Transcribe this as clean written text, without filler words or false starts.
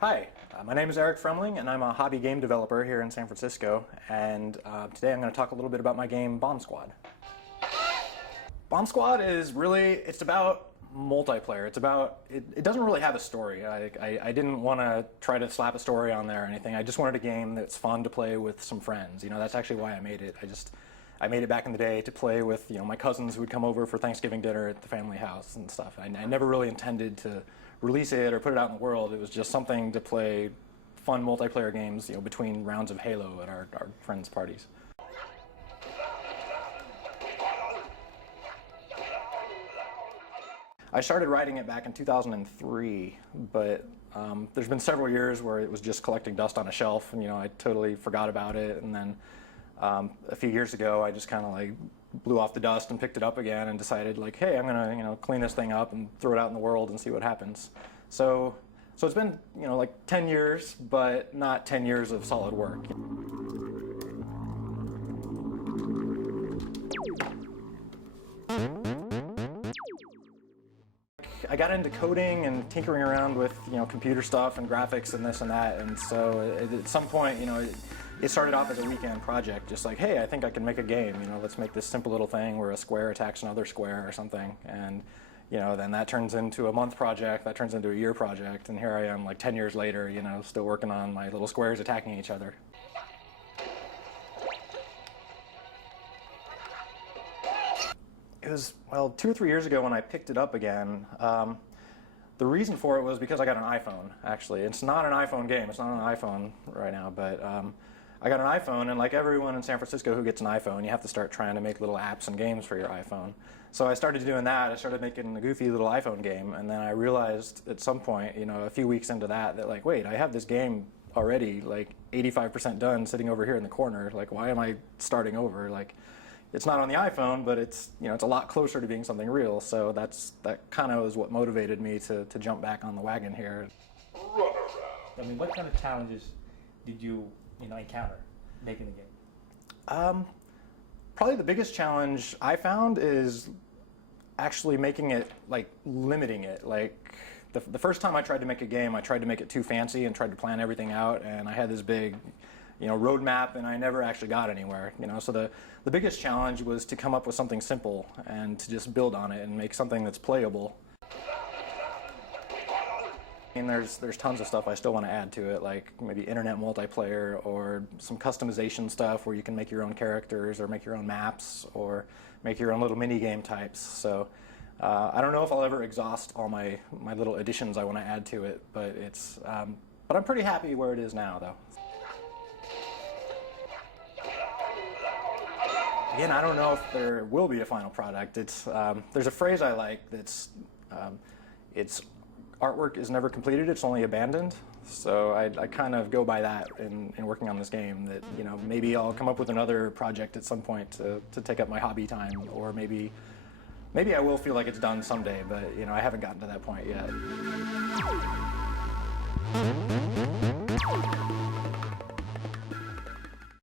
Hi, my name is Eric Froemling, and I'm a hobby game developer here in San Francisco. And today I'm going to talk a little bit about my game Bomb Squad. Bomb Squad is really, it's about multiplayer. It's about, it doesn't really have a story. I didn't want to try to slap a story on there or anything. I just wanted a game that's fun to play with some friends. You know, that's actually why I made it. I made it back in the day to play with, my cousins who would come over for Thanksgiving dinner at the family house and stuff. I never really intended to release it or put it out in the world. It was just something to play fun multiplayer games, between rounds of Halo at our friends' parties. I started writing it back in 2003, but there's been several years where it was just collecting dust on a shelf, and I totally forgot about it. And then a few years ago, I just kind of like blew off the dust and picked it up again and decided, like, hey, I'm gonna clean this thing up and throw it out in the world and see what happens. So it's been like 10 years, but not 10 years of solid work. I got into coding and tinkering around with computer stuff and graphics and this and that, and so at some point it started off as a weekend project, just like, hey, I think I can make a game, let's make this simple little thing where a square attacks another square or something. And then that turns into a month project, that turns into a year project, and here I am like 10 years later, still working on my little squares attacking each other. It was, well, 2 or 3 years ago when I picked it up again. The reason for it was because I got an iPhone, actually. It's not an iPhone game, it's not on an iPhone right now, but I got an iPhone, and like everyone in San Francisco who gets an iPhone, you have to start trying to make little apps and games for your iPhone. So I started doing that. I started making a goofy little iPhone game, and then I realized at some point, a few weeks into that, like, wait, I have this game already, like 85% done, sitting over here in the corner. Like, why am I starting over? Like, it's not on the iPhone, but it's it's a lot closer to being something real. So that kind of is what motivated me to jump back on the wagon here. I mean, what kind of challenges did you encounter making the game? Probably the biggest challenge I found is actually making it, like, limiting it. Like, the first time I tried to make a game, I tried to make it too fancy and tried to plan everything out, and I had this big roadmap, and I never actually got anywhere. So the biggest challenge was to come up with something simple and to just build on it and make something that's playable. And there's tons of stuff I still want to add to it, like maybe internet multiplayer or some customization stuff where you can make your own characters or make your own maps or make your own little mini game types. So I don't know if I'll ever exhaust all my little additions I want to add to it, but but I'm pretty happy where it is now, though. Again, I don't know if there will be a final product. There's a phrase I like that's it's artwork is never completed, it's only abandoned. So I kind of go by that in working on this game, that maybe I'll come up with another project at some point to take up my hobby time, or maybe I will feel like it's done someday, but I haven't gotten to that point yet.